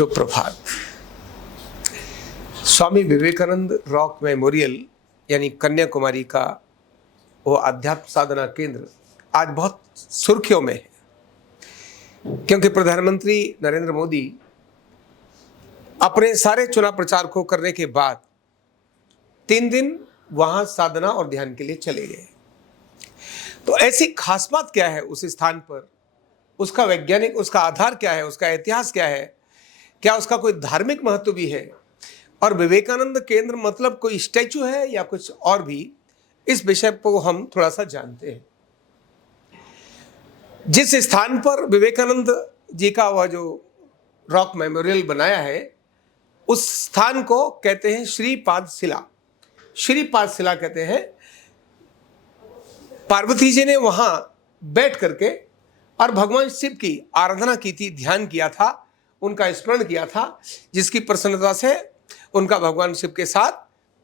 शुभ प्रभात। Swami Vivekananda rock memorial यानी कन्याकुमारी का वो अध्यात्म साधना केंद्र आज बहुत सुर्खियों में है, क्योंकि प्रधानमंत्री नरेंद्र मोदी अपने सारे चुनाव प्रचार को करने के बाद 3 दिन वहां साधना और ध्यान के लिए चले गए। तो ऐसी खास बात क्या है उस स्थान पर, उसका वैज्ञानिक, उसका आधार क्या है, उसका इतिहास क्या है, क्या उसका कोई धार्मिक महत्व भी है, और विवेकानंद केंद्र मतलब कोई स्टैचू है या कुछ और भी, इस विषय को हम थोड़ा सा जानते हैं। जिस स्थान पर विवेकानंद जी का वह जो रॉक मेमोरियल बनाया है, उस स्थान को कहते हैं श्रीपाद शिला। श्रीपाद शिला कहते हैं। पार्वती जी ने वहां बैठ करके और भगवान शिव की आराधना की थी, ध्यान किया था, उनका स्मरण किया था, जिसकी प्रसन्नता से उनका भगवान शिव के साथ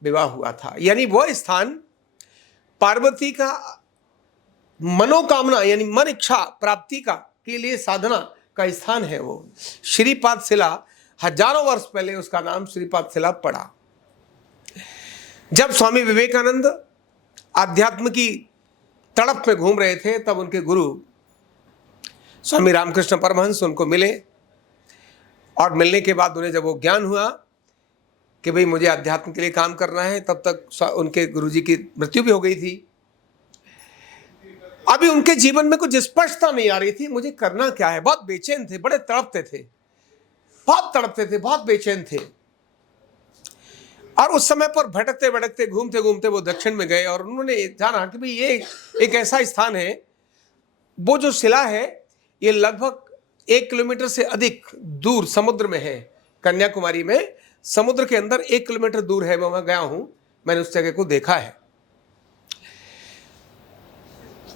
विवाह हुआ था। यानी वह स्थान पार्वती का मनोकामना यानी मन इच्छा प्राप्ति का के लिए साधना का स्थान है। वो श्रीपाद शिला, हजारों वर्ष पहले उसका नाम श्रीपाद शिला पड़ा। जब स्वामी विवेकानंद आध्यात्म की तड़प में घूम रहे थे, तब उनके गुरु स्वामी रामकृष्ण परमहंस उनको मिले, और मिलने के बाद उन्हें जब वो ज्ञान हुआ कि भाई मुझे अध्यात्म के लिए काम करना है, तब तक उनके गुरुजी की मृत्यु भी हो गई थी। अभी उनके जीवन में कुछ स्पष्टता नहीं आ रही थी, मुझे करना क्या है। बहुत बेचैन थे, बड़े तड़पते थे, बहुत तड़पते थे, बहुत बेचैन थे। और उस समय पर भटकते भटकते घूमते घूमते वो दक्षिण में गए, और उन्होंने जाना कि भाई ये एक ऐसा स्थान है, वो जो शिला है ये लगभग 1 किलोमीटर से अधिक दूर समुद्र में है। कन्याकुमारी में समुद्र के अंदर 1 किलोमीटर दूर है। मैं वहां गया हूं, मैंने उस जगह को देखा है।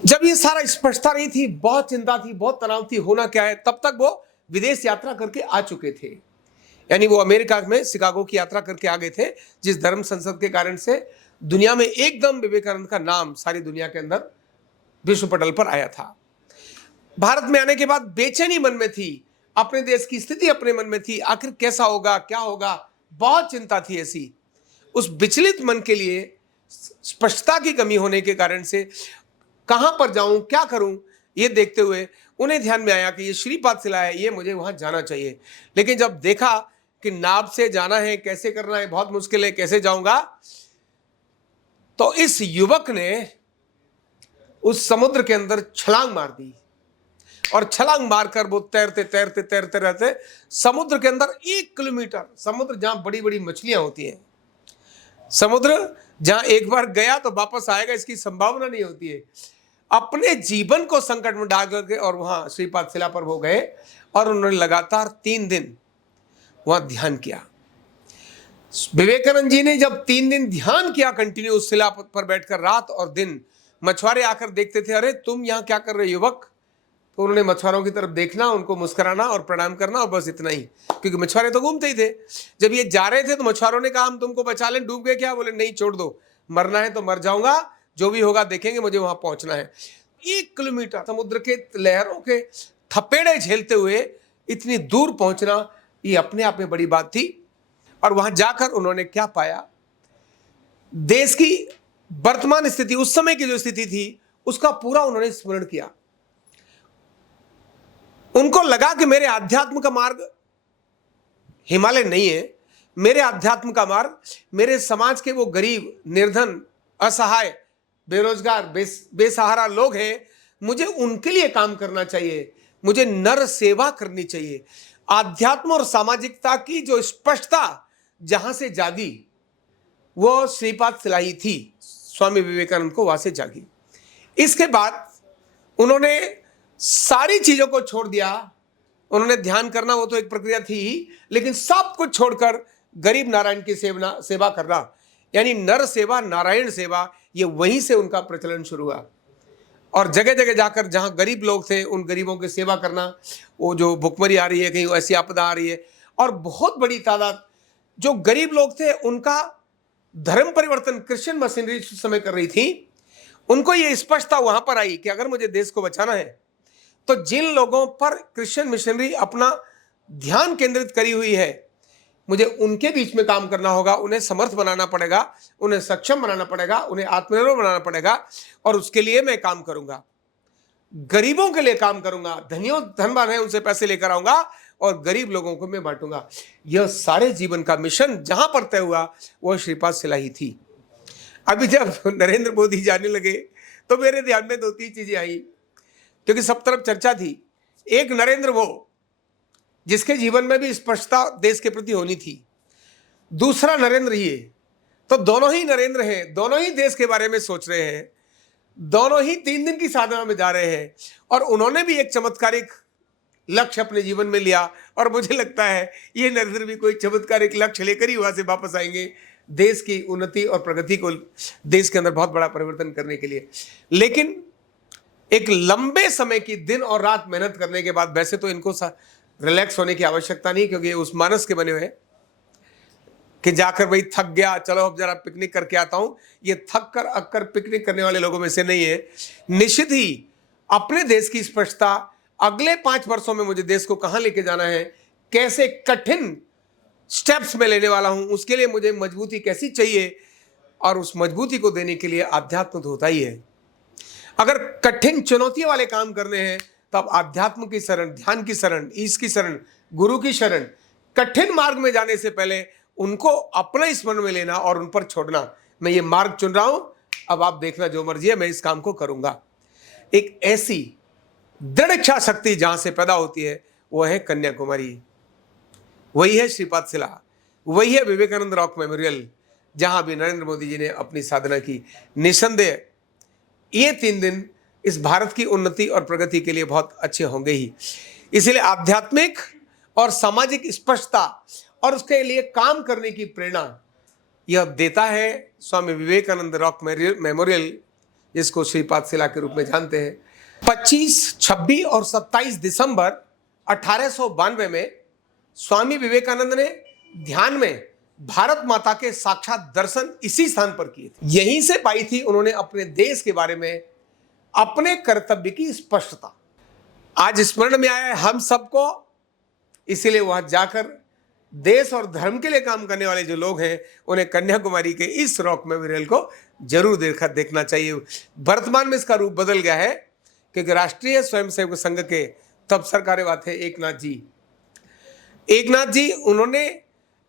जब ये सारा स्पष्टता नहीं थी, बहुत चिंता थी, बहुत तनाव थी, होना क्या है, तब तक वो विदेश यात्रा करके आ चुके थे। यानी वो अमेरिका में शिकागो की यात्रा करके आ गए थे, जिस धर्म संसद के कारण से दुनिया में एकदम विवेकानंद का नाम सारी दुनिया के अंदर विश्व पटल पर आया था। भारत में आने के बाद बेचैनी मन में थी, अपने देश की स्थिति अपने मन में थी, आखिर कैसा होगा, क्या होगा, बहुत चिंता थी ऐसी। उस विचलित मन के लिए स्पष्टता की कमी होने के कारण से कहां पर जाऊं, क्या करूं, ये देखते हुए उन्हें ध्यान में आया कि ये श्रीपाद शिला है, ये मुझे वहां जाना चाहिए। लेकिन जब देखा कि नाव से जाना है, कैसे करना है, बहुत मुश्किल है, कैसे जाऊंगा, तो इस युवक ने उस समुद्र के अंदर छलांग मार दी, और छलांग मारकर वो तैरते तैरते तैरते रहते समुद्र के अंदर 1 किलोमीटर, समुद्र जहां बड़ी बड़ी मछलियां होती हैं, समुद्र जहां एक बार गया तो वापस आएगा इसकी संभावना नहीं होती है, अपने जीवन को संकट में डाल करके और वहां श्रीपाद शिला पर वो गए, और उन्होंने लगातार 3 दिन वहां ध्यान किया। विवेकानंद जी ने जब 3 दिन ध्यान किया कंटिन्यू उस शिला पर बैठकर, रात और दिन, मछुआरे आकर देखते थे, अरे तुम यहां क्या कर रहे युवक। तो उन्होंने मछुआरों की तरफ देखना, उनको मुस्कुराना और प्रणाम करना, और बस इतना ही, क्योंकि मछुआरे तो घूमते ही थे। जब ये जा रहे थे तो मछुआरों ने कहा हम तुमको बचा लें, डूब गए क्या। बोले नहीं, छोड़ दो, मरना है तो मर जाऊंगा, जो भी होगा देखेंगे, मुझे वहां पहुंचना है। 1 किलोमीटर समुद्र के लहरों के थपेड़े झेलते हुए इतनी दूर पहुंचना, ये अपने आप में बड़ी बात थी। और वहां जाकर उन्होंने क्या पाया, देश की वर्तमान स्थिति, उस समय की जो स्थिति थी, उसका पूरा उन्होंने स्मरण किया। उनको लगा कि मेरे अध्यात्म का मार्ग हिमालय नहीं है, मेरे अध्यात्म का मार्ग मेरे समाज के वो गरीब, निर्धन, असहाय, बेरोजगार, बेसहारा लोग हैं, मुझे उनके लिए काम करना चाहिए, मुझे नर सेवा करनी चाहिए। आध्यात्म और सामाजिकता की जो स्पष्टता जहां से जागी, वो श्रीपाद शिला ही थी। स्वामी विवेकानंद को वहां से जागी। इसके बाद उन्होंने सारी चीजों को छोड़ दिया। उन्होंने ध्यान करना, वो तो एक प्रक्रिया थी ही, लेकिन सब कुछ छोड़कर गरीब नारायण की सेवा करना, यानी नर सेवा, नारायण सेवा, ये वहीं से उनका प्रचलन शुरू हुआ। और जगह जगह जाकर जहां गरीब लोग थे, उन गरीबों की सेवा करना, वो जो भुखमरी आ रही है, कहीं ऐसी आपदा आ रही है, और बहुत बड़ी तादाद जो गरीब लोग थे उनका धर्म परिवर्तन क्रिश्चियन मशीनरी उस समय कर रही थी। उनको ये स्पष्टता वहां पर आई कि अगर मुझे देश को बचाना है तो जिन लोगों पर क्रिश्चियन मिशनरी अपना ध्यान केंद्रित करी हुई है, मुझे उनके बीच में काम करना होगा, उन्हें समर्थ बनाना पड़ेगा, उन्हें सक्षम बनाना पड़ेगा, उन्हें आत्मनिर्भर बनाना पड़ेगा, और उसके लिए मैं काम करूंगा। गरीबों के लिए काम करूंगा, धनवान है उनसे पैसे लेकर आऊंगा और गरीब लोगों को मैं बांटूंगा। यह सारे जीवन का मिशन जहां पर तय हुआ वह श्रीपाद सिला ही थी। अभी जब नरेंद्र मोदी जाने लगे तो मेरे ध्यान में 2-3 चीजें आई, क्योंकि सब तरफ चर्चा थी। एक नरेंद्र वो जिसके जीवन में भी स्पष्टता देश के प्रति होनी थी, दूसरा नरेंद्र ये। तो दोनों ही नरेंद्र हैं, दोनों ही देश के बारे में सोच रहे हैं, दोनों ही 3 दिन की साधना में जा रहे हैं, और उन्होंने भी एक चमत्कारिक लक्ष्य अपने जीवन में लिया। और मुझे लगता है ये नरेंद्र भी कोई चमत्कारिक लक्ष्य लेकर ही वहां से वापस आएंगे, देश की उन्नति और प्रगति को, देश के अंदर बहुत बड़ा परिवर्तन करने के लिए। लेकिन एक लंबे समय की दिन और रात मेहनत करने के बाद, वैसे तो इनको रिलैक्स होने की आवश्यकता नहीं, क्योंकि ये उस मानस के बने हुए हैं कि जाकर भाई थक गया, चलो अब जरा पिकनिक करके आता हूं। ये थक कर अक्कर पिकनिक करने वाले लोगों में से नहीं है। निश्चित ही अपने देश की स्पष्टता, अगले 5 वर्षों में मुझे देश को कहां लेके जाना है, कैसे कठिन स्टेप्स में लेने वाला हूं, उसके लिए मुझे मजबूती कैसी चाहिए, और उस मजबूती को देने के लिए आध्यात्म तो होता ही है। अगर कठिन चुनौती वाले काम करने हैं तब आध्यात्म की शरण, ध्यान की शरण, ईश की शरण, गुरु की शरण, कठिन मार्ग में जाने से पहले उनको अपना स्मरण में लेना और उन पर छोड़ना। मैं ये मार्ग चुन रहा हूं, अब आप देखना जो मर्जी है, मैं इस काम को करूंगा। एक ऐसी दृढ़ इच्छा शक्ति जहां से पैदा होती है वह है कन्याकुमारी, वही है श्रीपाद शिला, वही है विवेकानंद रॉक मेमोरियल, जहां भी नरेंद्र मोदी जी ने अपनी साधना की। निसंदेह ये 3 दिन इस भारत की उन्नति और प्रगति के लिए बहुत अच्छे होंगे ही। इसलिए आध्यात्मिक और सामाजिक स्पष्टता और उसके लिए काम करने की प्रेरणा यह देता है स्वामी विवेकानंद रॉक मेमोरियल, जिसको श्रीपाद शिला के रूप में जानते हैं। 25, 26 और 27 दिसंबर 1892 में स्वामी विवेकानंद ने ध्यान में भारत माता के साक्षात दर्शन इसी स्थान पर किए थे। यहीं से पाई थी उन्होंने अपने देश के बारे में अपने कर्तव्य की स्पष्टता। आज स्मरण में आया है हम सबको, इसीलिए वहां जाकर देश और धर्म के लिए काम करने वाले जो लोग हैं उन्हें कन्याकुमारी के इस रॉक मेमोरियल को जरूर देखना चाहिए। वर्तमान में इसका रूप बदल गया है, क्योंकि राष्ट्रीय स्वयंसेवक संघ के तब सरकार्यवाह थे एकनाथ जी, उन्होंने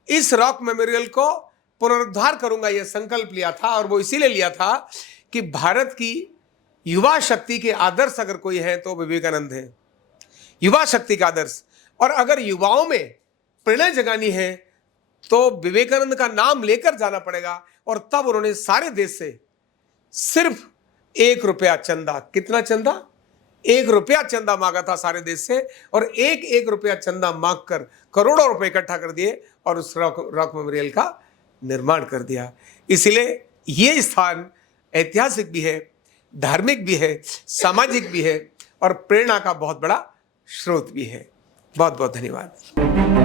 इस रॉक मेमोरियल को पुनरुद्धार करूंगा यह संकल्प लिया था। और वो इसीलिए लिया था कि भारत की युवा शक्ति के आदर्श अगर कोई है तो विवेकानंद है, युवा शक्ति का आदर्श। और अगर युवाओं में प्रेरणा जगानी है तो विवेकानंद का नाम लेकर जाना पड़ेगा। और तब उन्होंने सारे देश से सिर्फ 1 रुपया चंदा, कितना चंदा? 1 रुपया चंदा मांगा था सारे देश से, और 1 रुपया चंदा मांग कर करोड़ों रुपए इकट्ठा कर दिए और उस रॉक मेमोरियल का निर्माण कर दिया। इसलिए ये स्थान ऐतिहासिक भी है, धार्मिक भी है, सामाजिक भी है, और प्रेरणा का बहुत बड़ा स्रोत भी है। बहुत बहुत धन्यवाद।